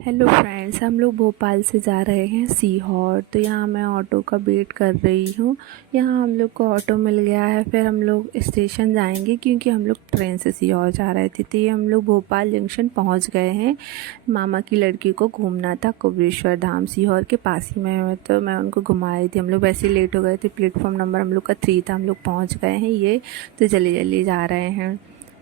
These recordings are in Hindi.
हेलो फ्रेंड्स, हम लोग भोपाल से जा रहे हैं सीहोर। तो यहाँ मैं ऑटो का वेट कर रही हूँ। यहाँ हम लोग को ऑटो मिल गया है। फिर हम लोग स्टेशन जाएंगे क्योंकि हम लोग ट्रेन से सीहोर जा रहे थे। तो ये हम लोग भोपाल जंक्शन पहुँच गए हैं। मामा की लड़की को घूमना था कुबेश्वर धाम, सीहोर के पास ही में है। तो मैं उनको घुमा रही थी। हम लोग वैसे ही लेट हो गए थे। प्लेटफॉर्म नंबर हम लोग का 3 था। हम लोग पहुँच गए हैं ये। तो जल्दी जल्दी जा रहे हैं।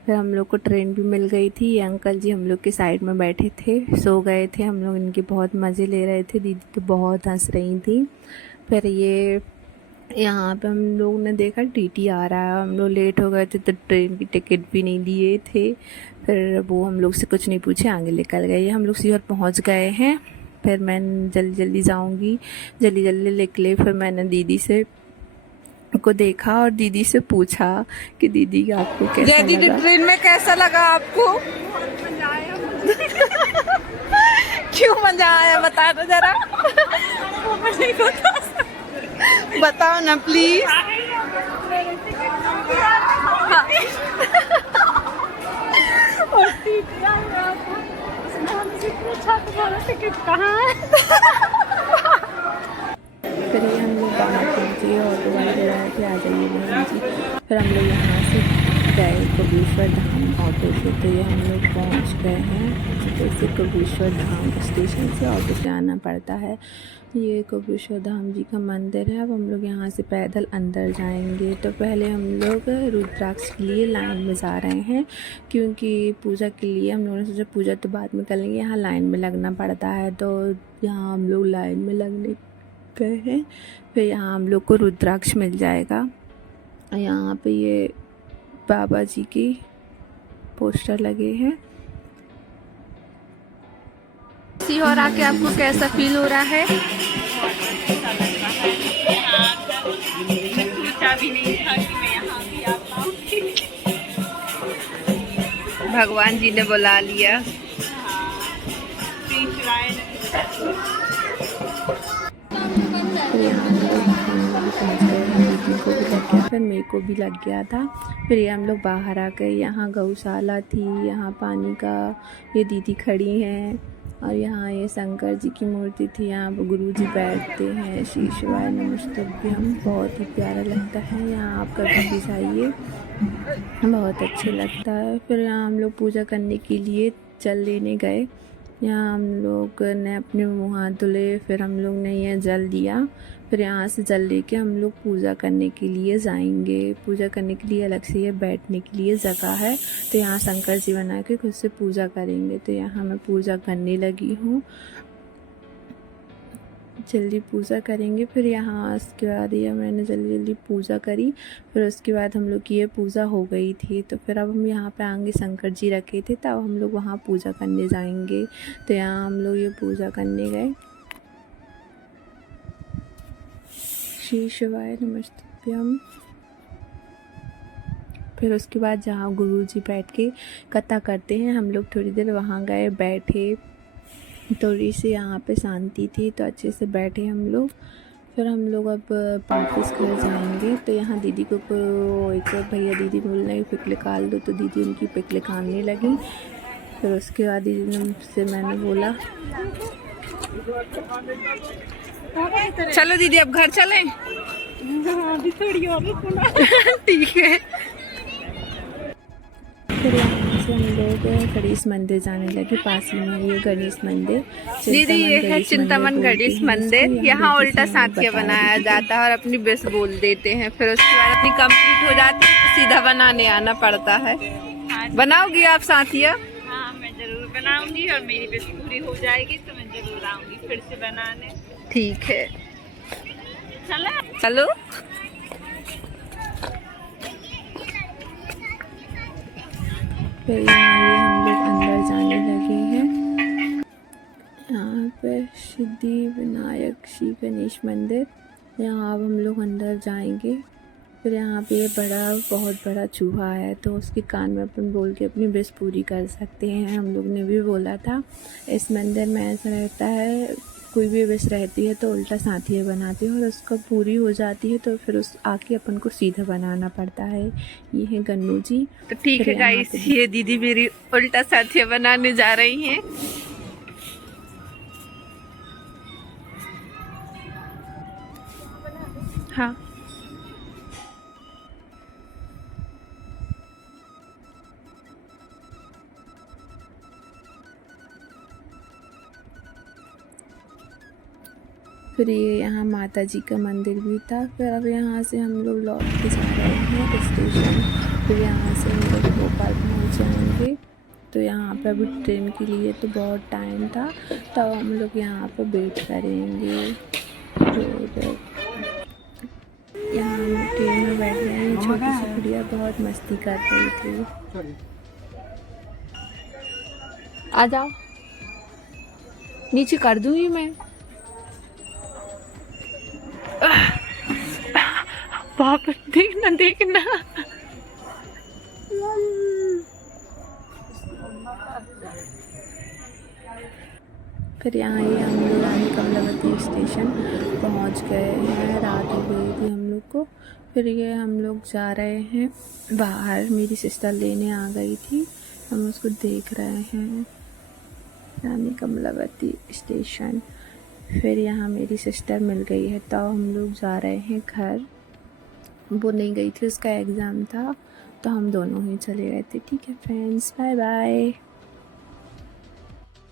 फिर हम लोग को ट्रेन भी मिल गई थी। ये अंकल जी हम लोग के साइड में बैठे थे, सो गए थे। हम लोग इनके बहुत मज़े ले रहे थे। दीदी तो बहुत हंस रही थी। फिर ये यहाँ पे हम लोग ने देखा टीटी आ रहा है। हम लोग लेट हो गए थे तो ट्रेन की टिकट भी नहीं लिए थे। फिर वो हम लोग से कुछ नहीं पूछे, आगे निकल गए। हम लोग सीहोर पहुँच गए हैं। फिर मैं जल्दी जल्दी जाऊँगी, जल्दी जल्दी निकले। फिर मैंने दीदी से को देखा और दीदी से पूछा कि दीदी आपको कैसा दीदी लगा। ट्रेन में कैसा लगा आपको? क्यों मजा आया बता दो जरा। बताओ ना प्लीज। फिर ये हम लोग बाहर पहुँचे, ऑटो वाले ले रहे थे आ जाइए बहन जी। फिर हम लोग यहाँ से गए कुबेश्वर धाम ऑटो से। तो ये हम लोग पहुँच गए हैं। जैसे कुबेश्वर धाम स्टेशन से ऑटो से आना पड़ता है। ये कुबेश्वर धाम जी का मंदिर है। अब हम लोग यहाँ से पैदल अंदर जाएंगे। तो पहले हम लोग रुद्राक्ष के लिए लाइन में जा रहे हैं क्योंकि पूजा के लिए हम लोगों ने सोचा पूजा तो बाद में कर लेंगे, यहाँ लाइन में लगना पड़ता है। तो यहाँ हम लोग लाइन में लगने गए हैं। फिर यहाँ हम लोग को रुद्राक्ष मिल जाएगा। यहाँ पे ये बाबा जी की पोस्टर लगे हैं। सीहोर आके आपको कैसा फील हो रहा है? भगवान जी ने बुला लिया। फिर यहाँ हम लोग पहुँच गए हैं। दीदी को भी लग गया, फिर मेरे को भी लग गया था। फिर ये हम लोग बाहर आ गए। यहाँ गौशाला थी, यहाँ पानी का ये दीदी खड़ी हैं। और यहाँ ये शंकर जी की मूर्ति थी। यहाँ पर गुरु जी बैठते हैं। श्री शिवाय नमस्तुभ्यम। बहुत ही प्यारा लगता है। यहाँ आप कभी भी जाइए, बहुत अच्छा लगता है। फिर यहाँ हम लोग पूजा करने के लिए जल लेने गए। यहाँ हम लोग ने अपने मुँह हाथ धुले। फिर हम लोग ने ये जल दिया। फिर यहाँ से जल लेके हम लोग पूजा करने के लिए जाएंगे। पूजा करने के लिए अलग से ये बैठने के लिए जगह है। तो यहाँ शंकर जी बना के खुद से पूजा करेंगे। तो यहाँ मैं पूजा करने लगी हूँ। जल्दी पूजा करेंगे। फिर यहाँ उसके बाद ये मैंने जल्दी जल्दी पूजा करी। फिर उसके बाद हम लोग की ये पूजा हो गई थी। तो फिर अब हम यहाँ पे आगे शंकर जी रखे थे, तब हम लोग वहाँ पूजा करने जाएंगे। तो यहाँ हम लोग ये पूजा करने गए। श्री शिवाय नमस्तुभ्यम। फिर उसके बाद जहाँ गुरु जी बैठ के कथा करते हैं, हम लोग थोड़ी देर वहाँ गए, बैठे। थोड़ी सी यहाँ पे शांति थी तो अच्छे से बैठे हम लोग। फिर हम लोग अब वापस घर जाएंगे। तो यहाँ दीदी को एक भैया दीदी बोल रहे पिक निकाल दो, तो दीदी उनकी पिक निकालने लगी। फिर उसके बाद दीदी ने से मैंने बोला चलो दीदी अब घर चलें। अभी थोड़ी और ठीक है। फिर यहाँ से हम लोग गणेश मंदिर जाने लगे। पास ही में ये गणेश मंदिर। दीदी ये है चिंतामन गणेश मंदिर। यहाँ उल्टा साथिया बनाया जाता है और अपनी बेस बोल देते हैं। फिर उसके बाद अपनी कंप्लीट हो जाती है तो सीधा बनाने आना पड़ता है। बनाओगी आप साथिया? हाँ, मैं जरूर बनाऊंगी और मेरी बेस पूरी हो जाएगी तो मैं जरूर आऊंगी फिर से बनाने। ठीक है, चला चलो। फिर यहाँ ये हम लोग अंदर जाने लगे हैं। यहाँ पर सिद्धि विनायक श्री गणेश मंदिर। यहाँ अब हम लोग अंदर जाएंगे। फिर यहाँ पे ये बहुत बड़ा चूहा है, तो उसके कान में अपन बोल के अपनी विश पूरी कर सकते हैं। हम लोग ने भी बोला था। इस मंदिर में ऐसा रहता है, कोई भी विश रहती है तो उल्टा साथिया बनाते हैं और उसका पूरी हो जाती है तो फिर उस आके अपन को सीधा बनाना पड़ता है। ये है गन्नू जी। तो ठीक है गाइस, ये दीदी मेरी उल्टा साथिया बनाने जा रही हैं। हाँ फिर ये यहाँ माता जी का मंदिर भी था। फिर अब यहाँ से हम लोग लौट के जा रहे हैं स्टेशन। फिर यहाँ से हम लोग भोपाल पहुँच जाएंगे। तो यहाँ पर अभी ट्रेन के लिए तो बहुत टाइम था, तब हम लोग यहाँ पर वेट करेंगे। फिर यहाँ हम ट्रेन में बैठ गए हैं। छोटी सी गुड़िया बहुत मस्ती कर रही थी। आ जाओ, नीचे कर दूंगी मैं। बाप, देखना देखना। फिर यहाँ ये हम लोग रानी कमलावती स्टेशन पहुँच गए हैं। रात हो गई थी हम लोग को। फिर ये हम लोग जा रहे हैं बाहर। मेरी सिस्टर लेने आ गई थी, हम उसको देख रहे हैं, रानी कमलावती स्टेशन। फिर यहाँ मेरी सिस्टर मिल गई है, तो हम लोग जा रहे हैं घर। वो नहीं गई थी, उसका एग्ज़ाम था, तो हम दोनों ही चले गए थे। ठीक है फ्रेंड्स, बाय बाय।